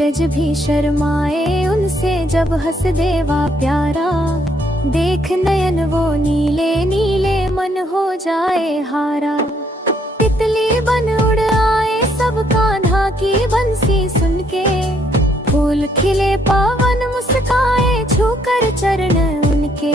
सूरज भी शर्माए उनसे जब हंस देवा प्यारा। देख नयन वो नीले नीले मन हो जाए हारा। तितली बन उड़ आए सब कान्हा की बंसी सुन के। फूल खिले पावन मुस्काए छूकर चरण उनके।